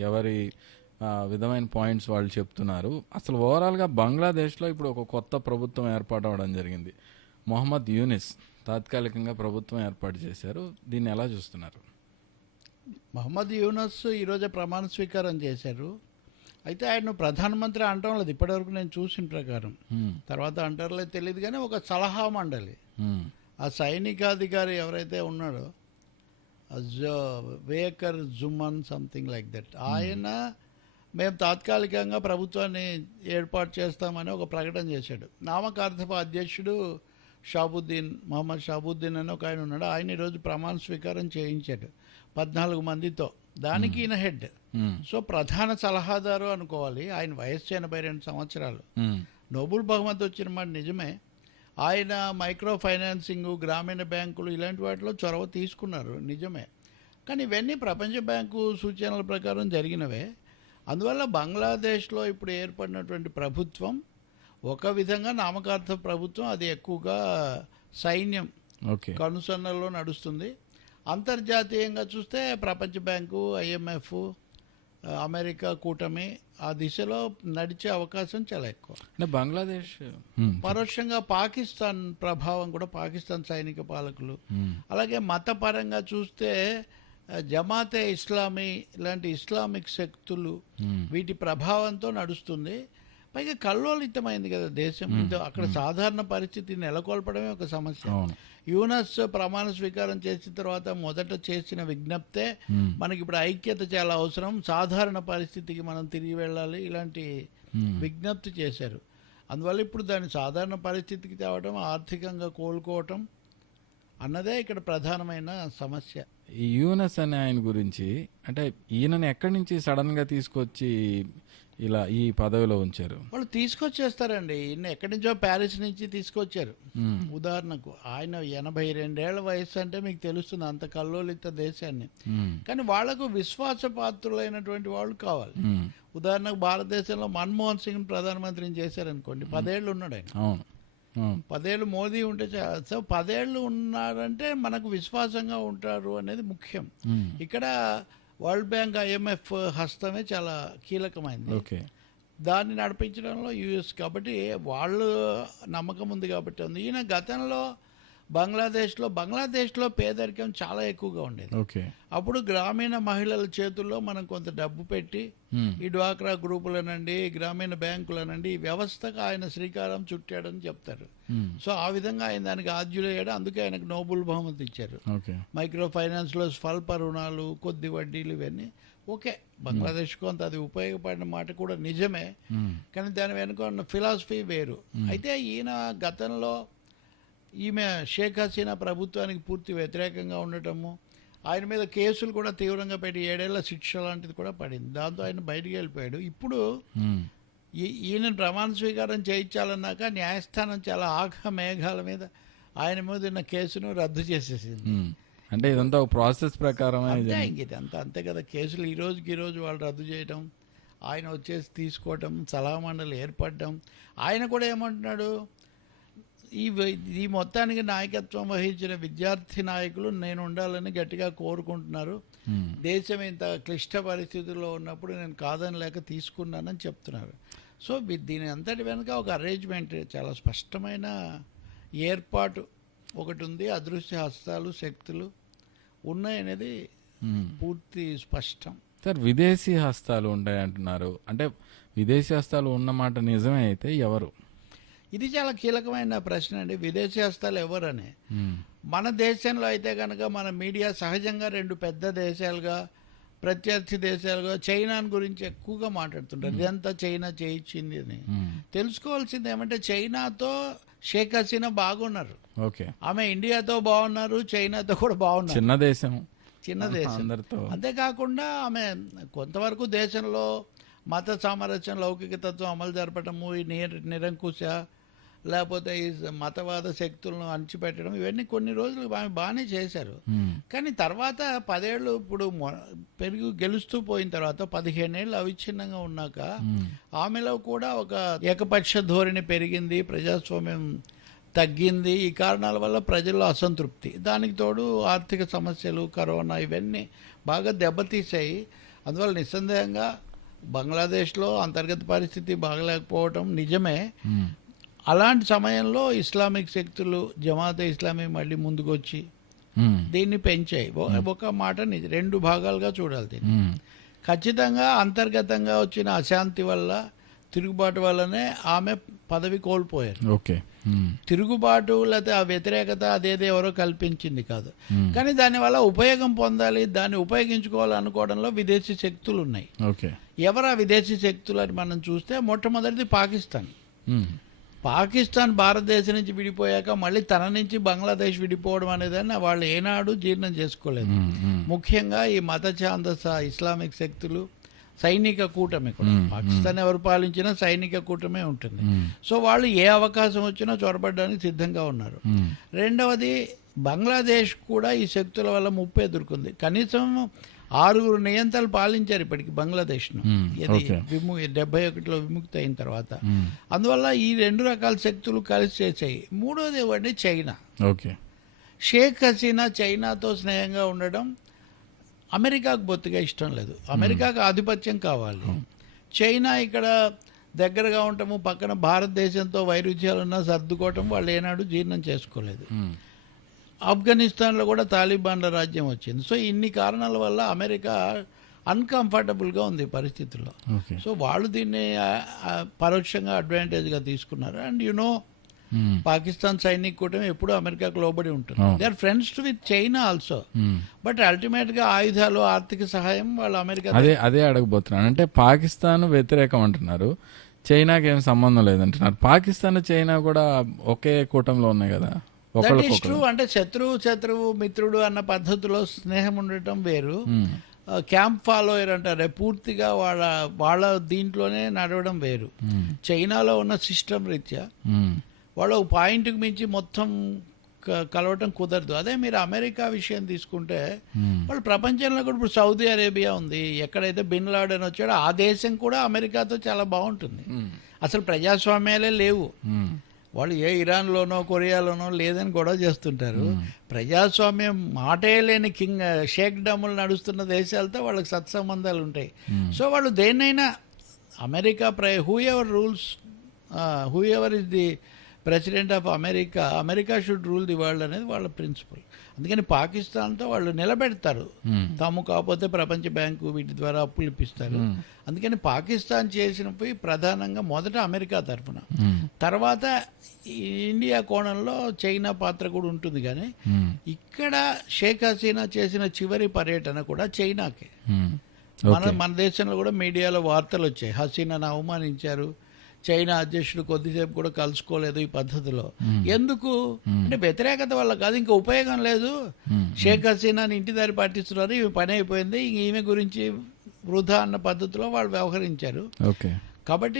ఎవరి విధమైన పాయింట్స్ వాళ్ళు చెప్తున్నారు. అసలు ఓవరాల్గా బంగ్లాదేశ్లో ఇప్పుడు ఒక కొత్త ప్రభుత్వం ఏర్పాటు అవడం జరిగింది. మొహమ్మద్ యూనిస్ తాత్కాలికంగా ప్రభుత్వం ఏర్పాటు చేశారు. దీన్ని ఎలా చూస్తున్నారు? మహమ్మద్ యూనస్ ఈరోజే ప్రమాణ స్వీకారం చేశారు. అయితే ఆయన ప్రధానమంత్రి అంటాం లేదు. ఇప్పటివరకు నేను చూసిన ప్రకారం. తర్వాత అంటారో లేదో తెలియదు కానీ ఒక సలహా మండలి. ఆ సైనికాధికారి ఎవరైతే ఉన్నాడో Waker Zaman something like that. ఆయన మేము తాత్కాలికంగా ప్రభుత్వాన్ని ఏర్పాటు చేస్తామని ఒక ప్రకటన చేశాడు. నామకార్థపు అధ్యక్షుడు షాబుద్దీన్ మహమ్మద్ షాబుద్దీన్ అని ఒక ఆయన ఉన్నాడు. ఆయన ఈరోజు ప్రమాణ స్వీకారం చేయించాడు పద్నాలుగు మందితో. దానికి ఈయన హెడ్. హ్మ్, సో ప్రధాన సలహాదారు అనుకోవాలి. ఆయన వయస్సు ఎనభై రెండు సంవత్సరాలు. నోబుల్ బహుమతి వచ్చిన మాట నిజమే. ఆయన మైక్రో ఫైనాన్సింగ్ గ్రామీణ బ్యాంకులు ఇలాంటి వాటిలో చొరవ తీసుకున్నారు. నిజమే. కానీ ఇవన్నీ ప్రపంచ బ్యాంకు సూచనల ప్రకారం జరిగినవే. అందువల్ల బంగ్లాదేశ్లో ఇప్పుడు ఏర్పడినటువంటి ప్రభుత్వం ఒక విధంగా నామకార్థ ప్రభుత్వం అది ఎక్కువగా సైన్యం ఓకే. కనుసన్నల్లో నడుస్తుంది. అంతర్జాతీయంగా చూస్తే ప్రపంచ బ్యాంకు ఐఎంఎఫ్ అమెరికా కూటమి ఆ దిశలో నడిచే అవకాశం చాలా ఎక్కువ. అంటే బంగ్లాదేశ్ హ్మ్, పరోక్షంగా పాకిస్తాన్ ప్రభావం కూడా పాకిస్తాన్ సైనిక పాలకులు. అలాగే మతపరంగా చూస్తే జమాతే ఇస్లామీ ఇలాంటి ఇస్లామిక్ శక్తులు వీటి ప్రభావంతో నడుస్తుంది. పైగా కల్లోలితమైంది కదా దేశం. అక్కడ సాధారణ పరిస్థితి నెలకొల్పడమే ఒక సమస్య. యూనస్ ప్రమాణ స్వీకారం చేసిన తర్వాత మొదట చేసిన విజ్ఞప్తే మనకి ఇప్పుడు ఐక్యత చాలా అవసరం. సాధారణ పరిస్థితికి మనం తిరిగి వెళ్ళాలి. ఇలాంటి విజ్ఞప్తి చేశారు. అందువల్ల ఇప్పుడు దాని సాధారణ పరిస్థితికి తేవడం ఆర్థికంగా కోలుకోవటం అన్నదే ఇక్కడ ప్రధానమైన సమస్య. ఈ యూనస్ అనే ఆయన గురించి అంటే ఈయనని ఎక్కడి నుంచి సడన్గా తీసుకొచ్చి ఇలా ఈ పదవిలో ఉంచారు. వాళ్ళు తీసుకొచ్చేస్తారండి. ఈయన ఎక్కడి నుంచో ప్యారిస్ నుంచి తీసుకొచ్చారు. ఉదాహరణకు ఆయన ఎనభై రెండేళ్ళ వయసు అంటే మీకు తెలుస్తుంది అంత కల్లోలిత దేశాన్ని. కానీ వాళ్ళకు విశ్వాసపాత్రులైనటువంటి వాళ్ళు కావాలి. ఉదాహరణకు భారతదేశంలో మన్మోహన్ సింగ్ ప్రధానమంత్రిని చేశారనుకోండి పదేళ్ళు ఉన్నాడు ఆయన. అవును. పదేళ్ళు మోదీ ఉంటే సో పదేళ్ళు ఉన్నారంటే మనకు విశ్వాసంగా ఉంటారు అనేది ముఖ్యం. ఇక్కడ వరల్డ్ బ్యాంక్ ఐఎంఎఫ్ హస్తమే చాలా కీలకమైంది. ఓకే. దాన్ని నడిపించడంలో యూఎస్ కాబట్టి వాళ్ళు నమ్మకం ఉంది కాబట్టి ఉంది. ఈయన గతంలో బంగ్లాదేశ్లో బంగ్లాదేశ్లో పేదరికం చాలా ఎక్కువగా ఉండేది. ఓకే. అప్పుడు గ్రామీణ మహిళల చేతుల్లో మనం కొంత డబ్బు పెట్టి ఈ డ్వాక్రా గ్రూపులనండి గ్రామీణ బ్యాంకులనండి ఈ వ్యవస్థకు ఆయన శ్రీకారం చుట్టాడని చెప్తారు. సో ఆ విధంగా ఆయన దానికి ఆద్యులయ్యాడు. అందుకే ఆయనకు నోబుల్ బహుమతి ఇచ్చారు. మైక్రో ఫైనాన్స్లో స్వల్ప రుణాలు కొద్ది వడ్డీలు ఇవన్నీ ఓకే. బంగ్లాదేశ్ కొంత అది ఉపయోగపడిన మాట కూడా నిజమే. కానీ దాని వెనుక ఉన్న ఫిలాసఫీ వేరు. అయితే ఈయన గతంలో ఈమె షేక్ హసీనా ప్రభుత్వానికి పూర్తి వ్యతిరేకంగా ఉండటము ఆయన మీద కేసులు కూడా తీవ్రంగా పెట్టి ఏడేళ్ళ శిక్ష లాంటిది కూడా పడింది. దాంతో ఆయన బయటికి వెళ్ళిపోయాడు. ఇప్పుడు ఈయన ప్రమాణ స్వీకారం చేయించాలన్నాక న్యాయస్థానం చాలా ఆఘ మేఘాల మీద ఆయన మీద ఉన్న కేసును రద్దు చేసేసింది. అంటే ఇదంతా ఒక ప్రాసెస్ ప్రకారమే అంతే ఇది. ఇంక ఇది అంత అంతే కదా. కేసులు ఈ రోజుకి ఈ రోజు వాళ్ళు రద్దు చేయటం ఆయన వచ్చేసి తీసుకోవటం సలహా మండలి ఏర్పడటం. ఆయన కూడా ఏమంటున్నాడు? ఈ ఈ మొత్తానికి నాయకత్వం వహించిన విద్యార్థి నాయకులు నేను ఉండాలని గట్టిగా కోరుకుంటున్నారు. హ్మ్, దేశం ఇంత క్లిష్ట పరిస్థితుల్లో ఉన్నప్పుడు నేను కాదని లేక తీసుకున్నానని చెప్తున్నారు. సో దీని అంతటి వెనుక ఒక అరేంజ్మెంట్ చాలా స్పష్టమైన ఏర్పాటు ఒకటి ఉంది. అదృశ్య హస్తాలు శక్తులు ఉన్నాయనేది హ్మ్. పూర్తి స్పష్టం. సార్ విదేశీ హస్తాలు ఉంటాయి అంటున్నారు అంటే విదేశీ హస్తాలు ఉన్నమాట నిజమే అయితే ఎవరు? ఇది చాలా కీలకమైన ప్రశ్న అండి. విదేశీ హస్తాలు ఎవరని మన దేశంలో అయితే కనుక మన మీడియా సహజంగా రెండు పెద్ద దేశాలుగా ప్రత్యర్థి దేశాలుగా చైనా గురించి ఎక్కువగా మాట్లాడుతుంటారు. ఇదంతా చైనా చేయించింది అని. తెలుసుకోవాల్సింది ఏమంటే చైనాతో షేక్ హసీనా బాగున్నారు. ఓకే. ఆమె ఇండియాతో బాగున్నారు చైనాతో కూడా బాగున్నారు. చిన్న దేశం. చిన్న దేశం. అంతేకాకుండా ఆమె కొంతవరకు దేశంలో మత సామరస్యం లౌకిక తత్వం అమలు జరపటము ఈ నిర- నిరంకుశ లేకపోతే ఈ మతవాద శక్తులను అణిచిపెట్టడం ఇవన్నీ కొన్ని రోజులు ఆమె బాగానే చేశారు. కానీ తర్వాత పదేళ్ళు ఇప్పుడు పెరిగి గెలుస్తూ పోయిన తర్వాత పదిహేనేళ్ళు అవిచ్ఛిన్నంగా ఉన్నాక ఆమెలో కూడా ఒక ఏకపక్ష ధోరణి పెరిగింది ప్రజాస్వామ్యం తగ్గింది. ఈ కారణాల వల్ల ప్రజల్లో అసంతృప్తి. దానికి తోడు ఆర్థిక సమస్యలు కరోనా ఇవన్నీ బాగా దెబ్బతీసాయి అందువల్ల నిస్సందేహంగా బంగ్లాదేశ్లో అంతర్గత పరిస్థితి బాగలేకపోవటం నిజమే. అలాంటి సమయంలో ఇస్లామిక్ శక్తులు జమాతే ఇస్లామీ మళ్ళీ ముందుకొచ్చి ఉమ్, దీన్ని పెంచాయి. ఒక మాట నిజ రెండు భాగాలుగా చూడాలి దీన్ని. ఖచ్చితంగా అంతర్గతంగా వచ్చిన అశాంతి వల్ల తిరుగుబాటు వల్లనే ఆమె పదవి కోల్పోయారు. ఓకే. తిరుగుబాటు లేకపోతే ఆ వ్యతిరేకత అదేదో ఎవరో కల్పించింది కాదు. కానీ దానివల్ల ఉపయోగం పొందాలి దాన్ని ఉపయోగించుకోవాలనుకోవడంలో విదేశీ శక్తులు ఉన్నాయి ఓకే. ఎవరు ఆ విదేశీ శక్తులు అని మనం చూస్తే మొట్టమొదటిది పాకిస్తాన్. పాకిస్తాన్ భారతదేశం నుంచి విడిపోయాక మళ్ళీ తన నుంచి బంగ్లాదేశ్ విడిపోవడం అనేదాన్ని వాళ్ళు ఏనాడు జీర్ణం చేసుకోలేదు. ముఖ్యంగా ఈ మత ఛాందస ఇస్లామిక్ శక్తులు సైనిక కూటమి కూడా. పాకిస్తాన్ ఎవరు పాలించినా సైనిక కూటమే ఉంటుంది. సో వాళ్ళు ఏ అవకాశం వచ్చినా చొరబడడానికి సిద్ధంగా ఉన్నారు. రెండవది బంగ్లాదేశ్ కూడా ఈ శక్తుల వల్ల ముప్పు ఎదుర్కొంది. కనీసం ఆరుగురు నియంతలు పాలించారు ఇప్పటికి బంగ్లాదేశ్ను. ఇది. విము డెబ్బై ఒకటిలో విముక్తి అయిన తర్వాత. అందువల్ల ఈ రెండు రకాల శక్తులు కలిసి చేసాయి. మూడోది ఇవ్వండి చైనా. ఓకే. షేక్ హసీనా చైనాతో స్నేహంగా ఉండడం అమెరికాకు బొత్తిగా ఇష్టం లేదు. అమెరికాకు ఆధిపత్యం కావాలి. చైనా ఇక్కడ దగ్గరగా ఉండటము పక్కన భారతదేశంతో వైరుధ్యాలున్నా సర్దుకోవటం వాళ్ళు ఏనాడు జీర్ణం చేసుకోలేదు. ఆఫ్ఘనిస్తాన్లో కూడా తాలిబాన్ల రాజ్యం వచ్చింది. సో ఇన్ని కారణాల వల్ల అమెరికా అన్కంఫర్టబుల్గా ఉంది పరిస్థితుల్లో. సో వాళ్ళు దీన్ని పరోక్షంగా అడ్వాంటేజ్గా తీసుకున్నారు. And you know um, Pakistan సైనిక్ కూటమి ఎప్పుడూ అమెరికాకు లోబడి ఉంటుంది. They are friends with China also. But అల్టిమేట్గా ఆయుధాలు ఆర్థిక సహాయం వాళ్ళు అమెరికా అదే అదే అడగబోతున్నాను. అంటే పాకిస్తాన్ వ్యతిరేకం అంటున్నారు. చైనాకి ఏం సంబంధం లేదంటున్నారు. పాకిస్తాన్ చైనా కూడా ఒకే కూటంలో ఉన్నాయి కదా? దట్ ఈస్ ట్రూ అంటే శత్రువు శత్రువు మిత్రుడు అన్న పద్ధతిలో స్నేహం ఉండటం వేరు. క్యాంప్ ఫాలోయర్ అంటారే. పూర్తిగా వాళ్ళ వాళ్ళ దీంట్లోనే నడవడం వేరు. ఉమ్, చైనాలో ఉన్న సిస్టమ్ రీత్యా ఉమ్, వాళ్ళు ఒక పాయింట్కి మించి మొత్తం కలవటం కుదరదు. అదే మీరు అమెరికా విషయం తీసుకుంటే వాళ్ళు ప్రపంచంలో కూడా ఇప్పుడు సౌదీ అరేబియా ఉంది. ఎక్కడైతే బిన్ లాడెన్ వచ్చాడో ఆ దేశం కూడా అమెరికాతో చాలా బాగుంటుంది. అసలు ప్రజాస్వామ్యాలే లేవు. వాళ్ళు ఏ ఇరాన్లోనో కొరియాలోనో లేదని గొడవ చేస్తుంటారు. ప్రజాస్వామ్యం మాటే లేని కింగ్ షేక్ డమ్ములు నడుస్తున్న దేశాలతో వాళ్ళకి సత్సంబంధాలు ఉంటాయి. సో వాళ్ళు దేన్నైనా అమెరికా ప్ర whoever rules whoever is the president of America America should rule the world అనేది వాళ్ళ ప్రిన్సిపల్ అందుకని పాకిస్తాన్తో వాళ్ళు నిలబెడతారు. తాము కాకపోతే ప్రపంచ బ్యాంకు వీటి ద్వారా అప్పులు ఇప్పిస్తారు. అందుకని పాకిస్తాన్ చేసినవి ప్రధానంగా మొదట అమెరికా తరఫున. తర్వాత ఇండియా కోణంలో చైనా పాత్ర కూడా ఉంటుంది కానీ ఇక్కడ షేక్ హసీనా చేసిన చివరి పర్యటన కూడా చైనాకే. మన మన దేశంలో కూడా మీడియాలో వార్తలు వచ్చాయి. హసీనాను అవమానించారు. చైనా అధ్యక్షుడు కొద్దిసేపు కూడా కలుసుకోలేదు ఈ పద్ధతిలో. ఎందుకు? అంటే వ్యతిరేకత వల్ల కాదు ఇంకా ఉపయోగం లేదు. షేక్ హసీనాని ఇంటి దారి పట్టిస్తున్నారు ఈమె పని అయిపోయింది ఈమె గురించి వృధా అన్న పద్ధతిలో వాళ్ళు వ్యవహరించారు. కాబట్టి